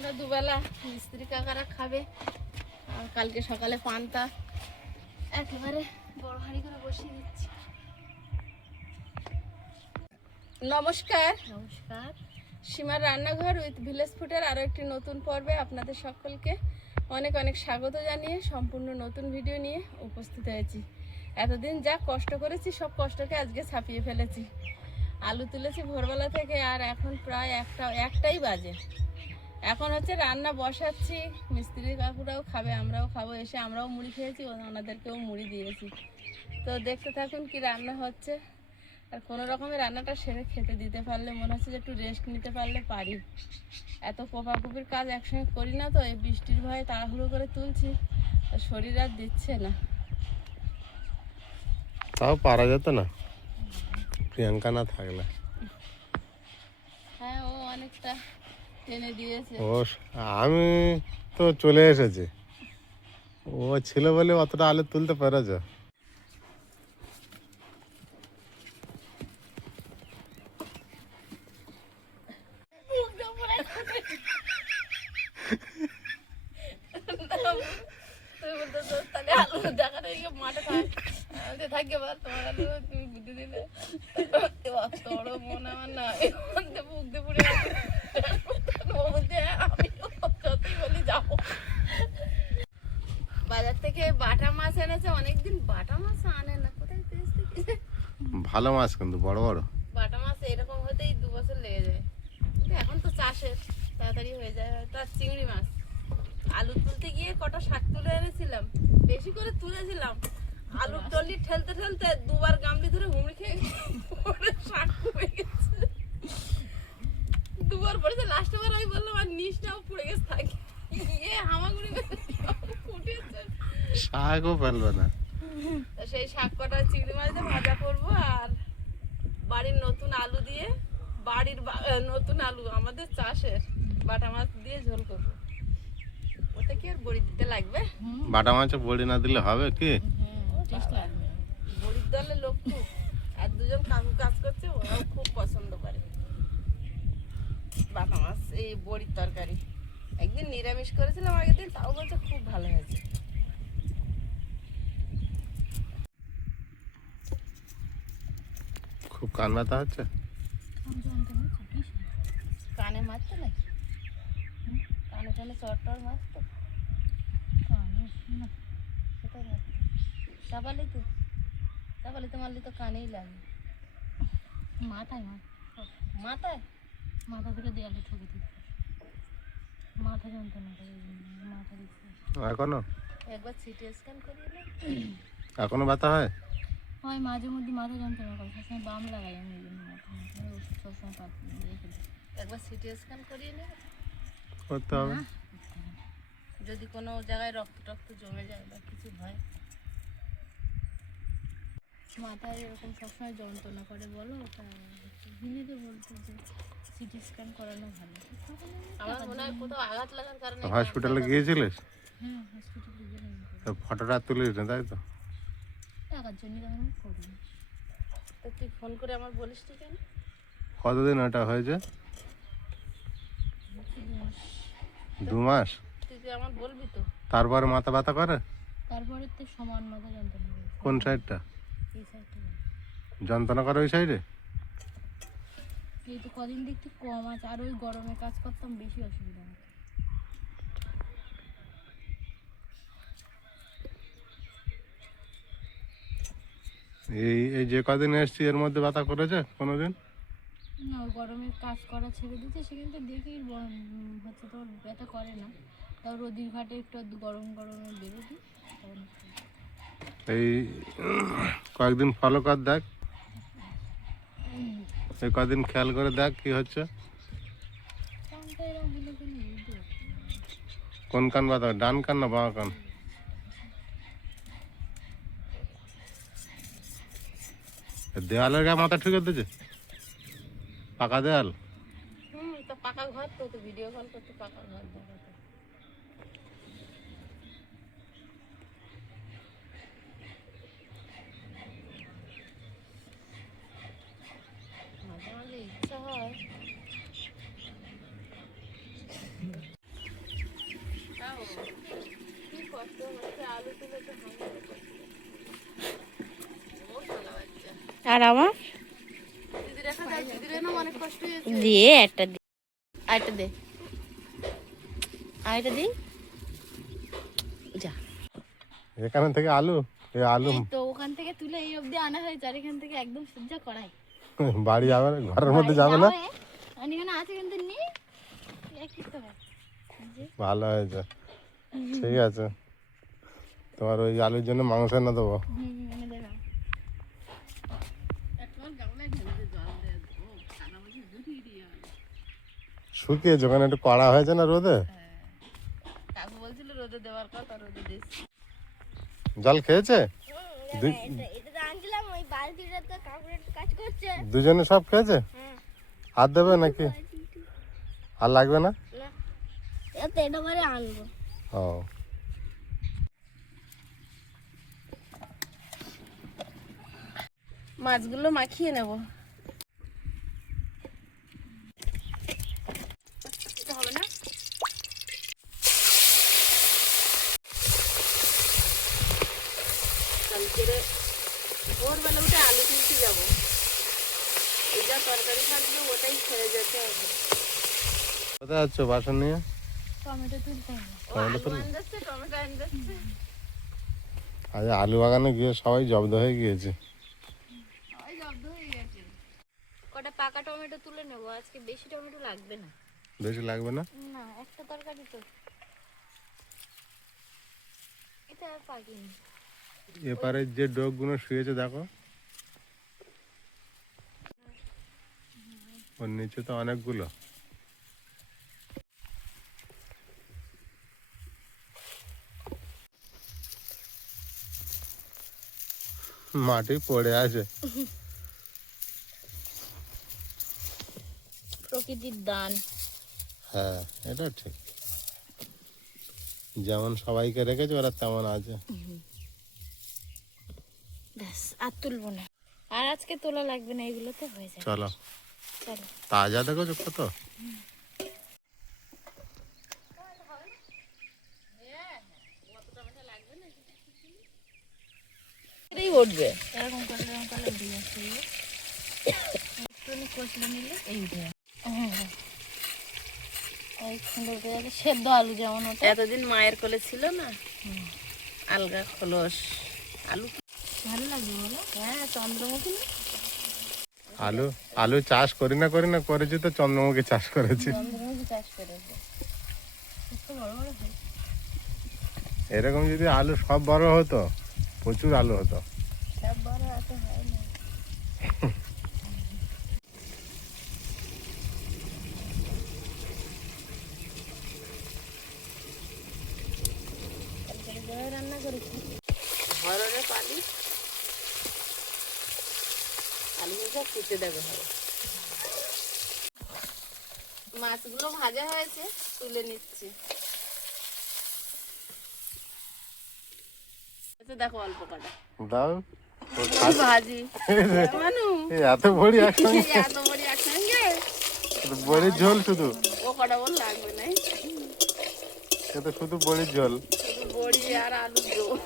আমরা দুবেলা মিস্ত্রি কাকারা খাবে, আর কালকে সকালে পান্তা একেবারে বড় হাঁড়ি করে বসিয়ে দিচ্ছি। নমস্কার, নমস্কার। সীমার রান্নাঘর উইথ ভিলেজ ফুডের আরও একটি নতুন পর্বে আপনাদের সকলকে অনেক অনেক স্বাগত জানিয়ে সম্পূর্ণ নতুন ভিডিও নিয়ে উপস্থিত হয়েছি। এতদিন যা কষ্ট করেছি সব কষ্টকে আজকে ছাপিয়ে ফেলেছি। আলু তুলেছি ভোরবেলা থেকে, আর এখন প্রায় একটাই বাজে। এখন হচ্ছে রান্না বসাচ্ছি, মিস্ত্রি কাকুরাও খাবে, আমরাও খাবো, এসে আমরাও মুড়ি খেয়েছি, ওনাদেরকেও মুড়ি দিয়েছি। তো দেখতে থাকুন কি রান্না হচ্ছে। আর কোনো রকমের রান্নাটা সেরে খেতে দিতে পারলে মনে হচ্ছে যে একটু রেস্ট নিতে পারলে পারি। এত কোপাকুপির কাজ একসঙ্গে করি না, তো এই বৃষ্টির ভয়ে তাড়াহুড়ো করে তুলছি, শরীর আর দিচ্ছে না। তাও পারা যেত না প্রিয়াঙ্কা না থাকলে। হ্যাঁ, ও অনেকটা টেনে দিয়েছে। ও আমি তো চলে এসেছি, ও ছিল বলে অতটা আলু তুলতে পেরেছ। বাজার থেকে বাটা মাছ এনেছে, অনেকদিন বাটা মাছ আনে না, কোথায় পেয়েছে কি? ভালো মাছ কিন্তু বড় বড়। বাটা মাছ এরকম হতেই 2 বছর লেগে যায়, কিন্তু এখন তো চাষের তাড়াতাড়ি হয়ে যায়। তার চিংড়ি মাছ আলু তুলতে গিয়ে কটা শাক তুলে এনেছিলাম, বেশি করে তুলেছিলাম। আলুর টলি ঠেলতে ঠেলতে 2বার গামলি ধরে হুমড়ি খেয়ে শাক কমে গেছে। 2বার পড়েছে, লাস্ট বার আমি বললাম আর নিচটাও পড়ে গেছে, থাকি হামাগুড়ি ফুটেছে। শাকও ফেলবে না। সেই শাক কটা চিংড়ি মাছ দিয়ে ভাজা করবো, আর বাড়ির নতুন আলু দিয়ে, নতুন আলু আমাদের চাষের বাটা মাছ দিয়ে ঝোল করবো। ওটা কি আর বড়ি দিতে লাগবে? বাটা মাছে বড়ি না দিলে হবে কি? বড়ির দলে লোক খুব, আর 2জন কাকু কাজ করছে, ওরাও খুব পছন্দ করে বাটা মাছ, এই বড়ির তরকারি। একদিন নিরামিষ করেছিলাম আগের দিন, তাও বলছে খুব ভালো হয়েছে। খুব কান ব্যথা হচ্ছে। কানে মারতো নাকি? কানে কানে চটর মারতো? কোথায় মারতো? চাপালিতে মারলে তো কানেই লাগে। মাথায় মাথায়? মাথা থেকে দেয়ালে ঠকে দিত, মাথা যন্ত্রণা করে, মাথা দিচ্ছে। এখনো একবার সিটি স্ক্যান করিয়ে নে। এখনো ব্যথা হয়? হয় মাঝে মধ্যে মাথা যন্ত্রণা করে, সবসময় বাম লাগাই আমি, এই জন্য মাথা ওষুধ সবসময় রেখে দিই। একবার সিটি স্ক্যান করিয়ে নে, করতে হবে। যদি কোনো জায়গায় রক্ত টক্ত জমে যায় বা কিছু হয়। মাথায় এরকম সবসময় যন্ত্রণা করে বলো, ওটা ভিনেকে বলতে যে সিটি স্ক্যান করানো ভালো। আমার মনে হয় কোথাও আঘাত লাগার কারণে। হসপিটালে গিয়েছিলিস? হ্যাঁ, হসপিটালে গেলাম, তো ফটোটা তুলিস না তাই তো? টাকার জন্য আমি করি। তো তুই ফোন করে আমার বলিস নি কেন? কতদিন ওটা হয়েছে? 2 মাস? তুই আমার বলবি তো। তারপরে মাথা ব্যথা করে? তারপরে তো সমান মাথা যন্ত্রণা করে। কোন সাইডটা এই সাইডটা যন্ত্রণা করে? ওই সাইডে? এই তো কদিন দেখতে কম আছে, আর ওই গরমে কাজ করতাম বেশি অসুবিধা হতো। এই যে কদিন এসছি এর মধ্যে ব্যথা করেছে কোনোদিন? না, ওই গরমে কাজ করা ছেড়ে দিতে, সেখানে তো দেখি হচ্ছে তোর ব্যথা করে না। তাও রোদির ঘাটে একটু গরমে বেরো দিই, তখন এই কয়েকদিন ফলো কর, দেখ এই কদিন খেয়াল করে দেখ কি হচ্ছে। কানটা এরকম হলে কোনো বুঝতে পারছি না। কোন কান ব্যথা? ডান কান না বাঁ কান? দেওয়ালের গায়ে মাথা ঠুকে দিয়েছে? পাকা দেওয়াল? তো পাকা ঘর, তো ভিডিও কল করতে পাকা ঘর দেখাতো। মাঝে মাঝে ইচ্ছা হয় আর আমার দিদি রেখা দাও, দিদির না অনেক কষ্ট হয়েছে। দিয়ে একটা দি, আরেকটা দে, আরেকটা দি, যা। এখান থেকে আলু, এই আলু এই তো ওখান থেকে তুলে এই অবধি আনা হয়েছে, আর এখান থেকে একদম সোজা কড়াই। বাড়ি যাবে না, ঘরের মধ্যে যাবে না। আর এখানে আছে কিন্তু নেই, একই তো হয়। ভালো হয়েছে, ঠিক আছে। তোমার ওই আলুর জন্য মাংস এনে দেবো। এনে দেবে। শুকিয়েছে ওখানে, একটু কড়া হয়েছে না রোদে। কাকু বলছিল রোদে দেওয়ার কথা, রোদে দিয়েছি। জল খেয়েছে দুজনে, সব খেয়েছে। আর দেবে নাকি? আর লাগবে না? আনবো। ও, মাছগুলো মাখিয়ে নেব। হবে না? কালকে ভোরবেলা উঠে আলু কিনতে যাবো। এই যা তরকারি থাকবে ওটাই খেয়ে যেতে হবে। কোথায় যাচ্ছ বাসন নিয়ে? টমেটো তুলতে হবে। ও আলু আনতেছে, টমেটো আনতেছে। আজ আলু বাগানে গিয়ে সবাই জব্দ হয়ে গিয়েছে। সবাই জব্দ হয়ে গেছে। কটা পাকা টমেটো তুলে নেবো, আজকে বেশি টমেটো লাগবে না। বেশি লাগবে না? না, একটা তরকারি তো, এটা আর পাকিনি। এপারে যে ডগগুলো শুয়েছে দেখো, ওর নিচে তো অনেকগুলো। মাটি পড়ে আছে। প্রকৃতির দান। হ্যাঁ, এটা ঠিক। যেমন সবাইকে রেখেছে ওরা তেমন আছে। ব্যাস, আর তুলবো না, আর আজকে তোলা লাগবে না, এগুলোতে হয়ে যাবে। চলো, চলো। তাজা দেখো কত। এটাই উঠবে। এরকম করলে দিয়ে আসবে, একটু কষলে নিলে এই উঠে যাবে। এই সুন্দর করে যাবে, সেদ্ধ আলু যেমন হতো। এতদিন মায়ের কোলে ছিল না, আলগা খোলস আলু। ভালো লাগবে বলো? হ্যাঁ, চন্দ্রমুখী না? আলু আলু চাষ করি না করেছি তো চন্দ্রমুখী চাষ করেছি। চন্দ্রমুখী চাষ করেছে। এত বড় বড় হয়। এরকম যদি আলু সব বড় হতো, প্রচুর আলু হতো। সব বড় এত হয় না। রান্না করেছি ঘরে পালি, আলু সব কুচে দেবে হবে। মাছগুলো ভাজা হয়েছে, তুলে নিচ্ছি। দেখো অল্প কটা দাও, ভাজি। মানু এত বড়ি একসঙ্গে, এত বড়ি একসঙ্গে বড়ির ঝোল শুধু। ও কটা বল লাগবে না, এটা শুধু বড়ির ঝোল। শুধু বড়ি আর আলু ঝোল।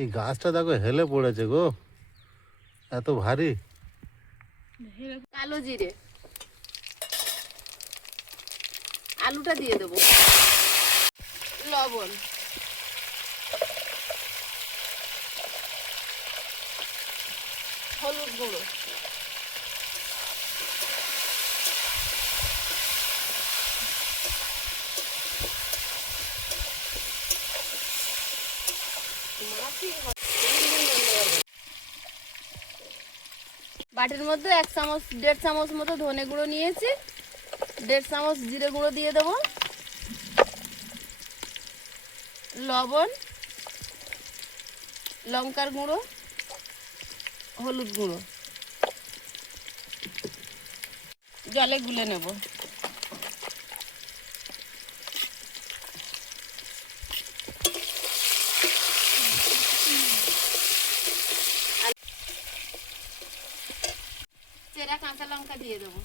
এই গাছটা দেখো হেলে পড়েছে গো, এত ভারী। কালো জিরে, আলুটা দিয়ে দেবো, লবণ, হলুদ গুঁড়ো, বাটির মধ্যে 1 চামচ 1.5 চামচ মতো ধনে গুঁড়ো নিয়েছি, 1.5 চামচ জিরে গুঁড়ো দিয়ে দেবো, লবণ, লঙ্কার গুঁড়ো, হলুদ গুঁড়ো, জলে গুলে নেব। চেরা কাঁচা লঙ্কা দিয়ে দেবো,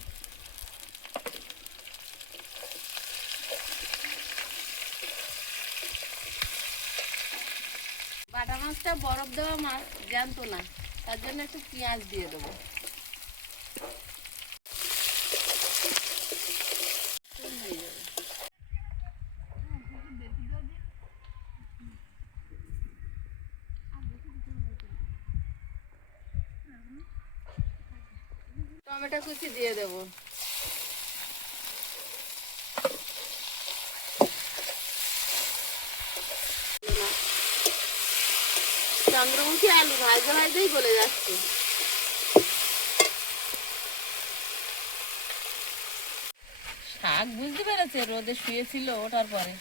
মাছটা বরফ দেওয়া মাছ জানতো না, তার জন্য একটু পেঁয়াজ দিয়ে দেবো। হয়ে যাবে। টমেটো কুচি দিয়ে দেবো। চন্দ্রমুখী আলু ভাজতে ভাজতেই গলে যাচ্ছে। শাক বুঝতে পেরেছে, রোদে শুয়েছিল, ওঠার পরে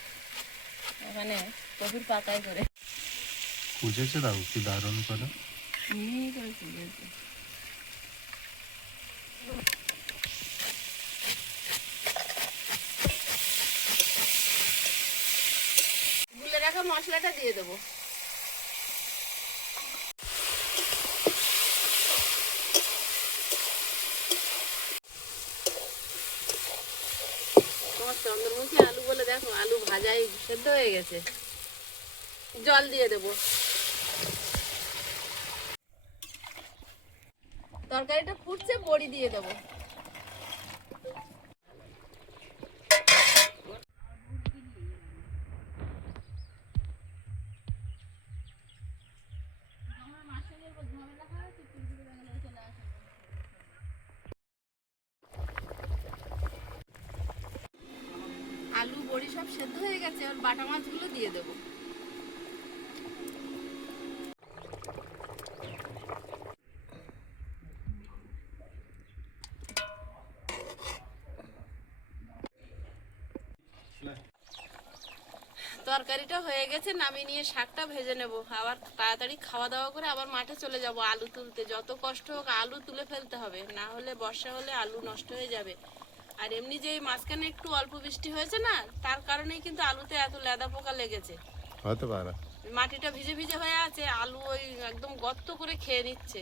ওখানে কপির পাতায় করে কুচেছে, দাও কি দারুণ করে। মিহি করে কুচিয়েছে। গুলে রাখা মশলাটা দিয়ে দেবো। তোমার চন্দ্রমুখী আলু বলে দেখো, আলু ভাজাই সেদ্ধ হয়ে গেছে। জল দিয়ে দেবো। তরকারিটা ফুটছে, বড়ি দিয়ে দেবো। আলু বড়ি সব সেদ্ধ হয়ে গেছে, এবার বাটা মাছগুলো দিয়ে দেবো। তরকারিটা হয়ে গেছে, নামিয়ে নিয়ে শাকটা ভেজে নেব। আবার তাড়াতাড়ি খাওয়া দাওয়া করে আবার মাঠে চলে যাব আলু তুলতে। যত কষ্ট হোক আলু তুলে ফেলতে হবে, না হলে বর্ষা হলে আলু নষ্ট হয়ে যাবে। আর এমনি যে মাঝখানে একটু অল্প বৃষ্টি হয়েছে না, তার কারণেই কিন্তু আলুতে এত লেদা পোকা লেগেছে। হতে পারে। মাটিটা ভিজে ভিজে হয়ে আছে, আলু ওই একদম গর্ত করে খেয়ে নিচ্ছে।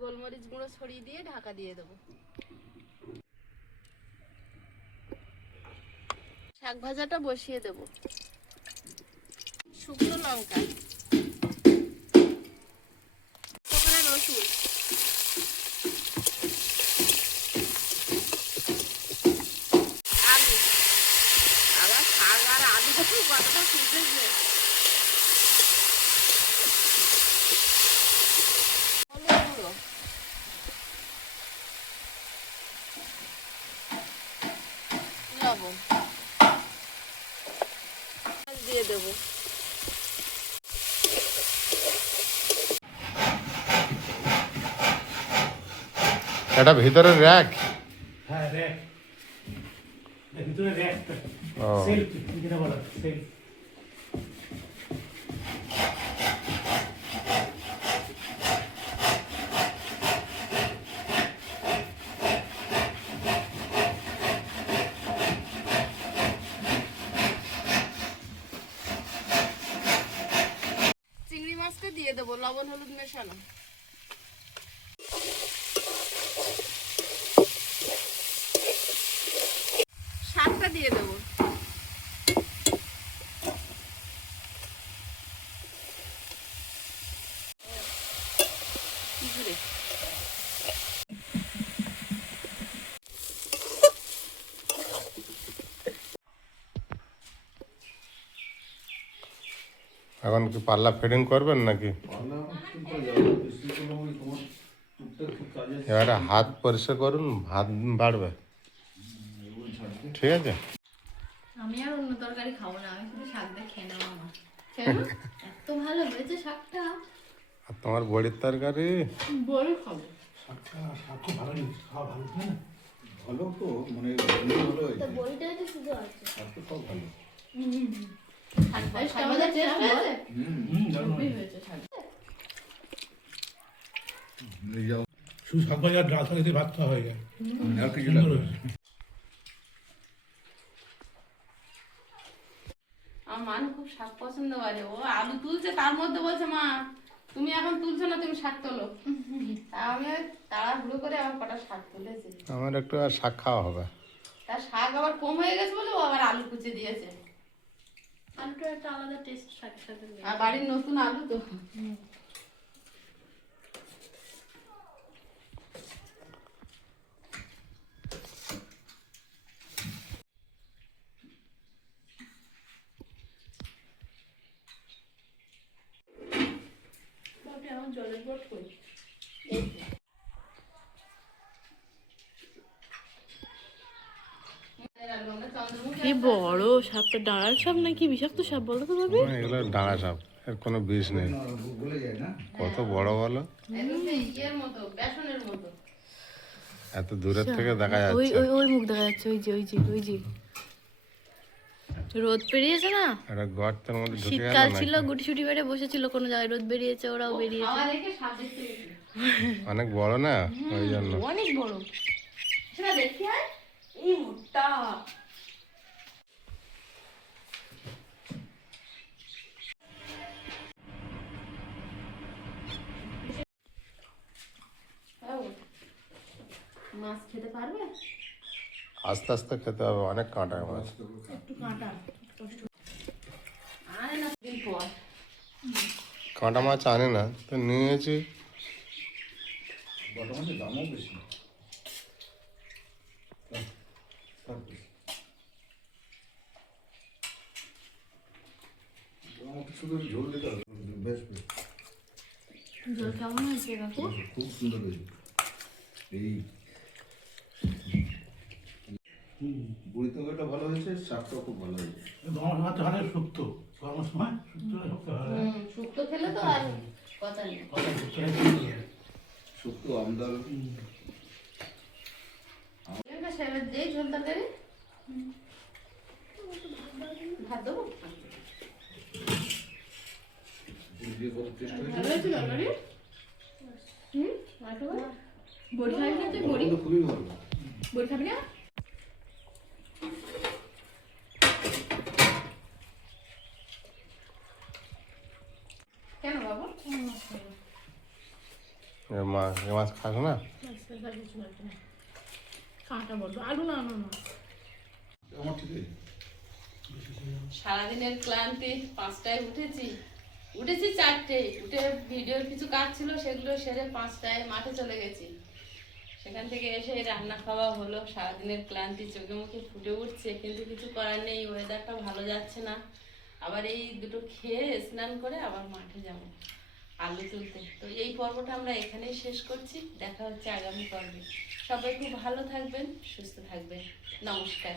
গোলমরিচ গুঁড়ো ছড়িয়ে দিয়ে ঢাকা দিয়ে দেবো। শাক ভাজাটা বসিয়ে দেব। শুকনো লঙ্কা, টুকরা রসুন, আলু। আবার শাক আর আলু কতটা ফুটেছে। হলুদ গুঁড়ো, লবণ দিয়ে দেবো। এটা ভিতরে র্যাক। হ্যাঁ র্যাক, এর ভিতরে র্যাক, ও সেলফ যেটা বলা সেলফ। চিংড়ি মাছটা দিয়ে দেবো, লবণ হলুদ মেশানো। শাকটা দিয়ে দেবো। ঘুরে এখন কি পাল্লা ফিডিং করবেন নাকি? এবারে হাত পরিষ্কার করুন, ভাত বাড়বে। ঠিক আছে। আমি আর অন্য তরকারি খাবো না, আমি শুধু শাক দিয়ে খেয়ে নেবো। আমার এত ভালো হয়েছে শাকটা। আর তোমার বড়ির তরকারি? বড়ি খাবো। শাকটা শাক খুব ভালো জিনিস, খাওয়া ভালো, তাই না? ভালো তো মানে ভালো হয়েছে। বড়িটাই তো শুধু আছে। শাক তো সব ভালো। নিয়ে যাও। শুধু শাক ভাজা আর ডাল শাক দিয়ে ভাত খাওয়া হয়ে যায়। আর কিছু সুন্দর লাগবে? হয়েছে। আমার মা না খুব শাক পছন্দ করে। ও আলু তুলছে, তার মধ্যে বলছে মা তুমি এখন তুলছো না, তুমি শাক তোলো। তা আমি ওই তাড়াহুড়ো করে আবার কটা শাক তুলেছি। আমার একটু আর শাক খাওয়া হবে। তার শাক আবার কম হয়ে গেছে বলে ও আবার আলু কুচি দিয়েছে। আলুটা একটা আলাদা টেস্ট শাকের সাথে আর বাড়ির নতুন আলু তো। আমার জলের বট কই কি বড় সাপটা, ডাঁড়ার সাপ নাকি বিষাক্ত সাপ বলো তো ভাবি? এগুলো ডাঙা সাপ, এর কোনো বিষ নেই। গলে যায় না? কত বড় বলো, একদম সেই ইয়ের মতো, বেসনের মতো। এত দূরের থেকে দেখা ওই যাচ্ছে। ওই ওই মুখ দেখা যাচ্ছে, ওই যে ওই যে ওই যে রোদ বেরিয়েছে না, একটা গর্তের মধ্যে ঢুকে গেল শীতকাল নাকি? ছিল, গুটি সুটি বেড়ে বসেছিল কোনো জায়গায়, রোদ বেরিয়েছে, ওরাও বেরিয়েছে। খাওয়া রেখে সাপ দেখতে গেছিল। অনেক বড় না, ওই জন্য। অনেক বড়। সেটা দেখি আয়, এই মোটা। মাছ খেতে পারবে? আস্তে আস্তে খেতে হবে, অনেক কাঁটা মাছ। একটু কাঁটা। আরে না, দিন পর। কাঁটা মাছ আনে না তো নিয়েছি। বর্তমানে দামও বেশি। আমাকে শুধু ঝোল দিতে হবে, বেশ বেশ জল কেমন হয়েছে কাকু? খুব সুন্দর হয়েছে। এই বুড়ি তরকারিটা ভালো হয়েছে, শাকটাও খুব ভালো হয়েছে। গরম সময় তো হয় শুক্তো, গরম সময় শুক্তো শুক্তো হয়। শুক্তো খেলে তো আর কথা নেই। শুক্তো হয়। শুক্তো আমদাল সেবার যেই ঝোল তরকারি ভাত দেবো। দিয়ে কত টেস্ট হয়েছে। ভালো হয়েছে তরকারি? বড়ি খাবি না তুই? বড়ি তো খুবই ভালো। বড়ি খাবি না? কেন বাবা? এ মাছ খাস না? কাঁটা বড়, আলু না না না। আমার ঠিক আছে। সারাদিনের ক্লান্তি, 5টায় উঠেছি 4টে, উঠে ভিডিওর কিছু কাজ ছিল সেগুলো সেরে 5টায় মাঠে চলে গেছি। সেখান থেকে এসে রান্না খাওয়া হলো। সারাদিনের ক্লান্তি চোখে মুখে ফুটে উঠছে, কিন্তু কিছু করার নেই, ওয়েদারটা ভালো যাচ্ছে না। আবার এই দুটো খেয়ে স্নান করে আবার মাঠে যাবো আলু তুলতে। তো এই পর্বটা আমরা এখানেই শেষ করছি, দেখা হচ্ছে আগামী পর্বে। সবাই খুব ভালো থাকবেন, সুস্থ থাকবেন, নমস্কার।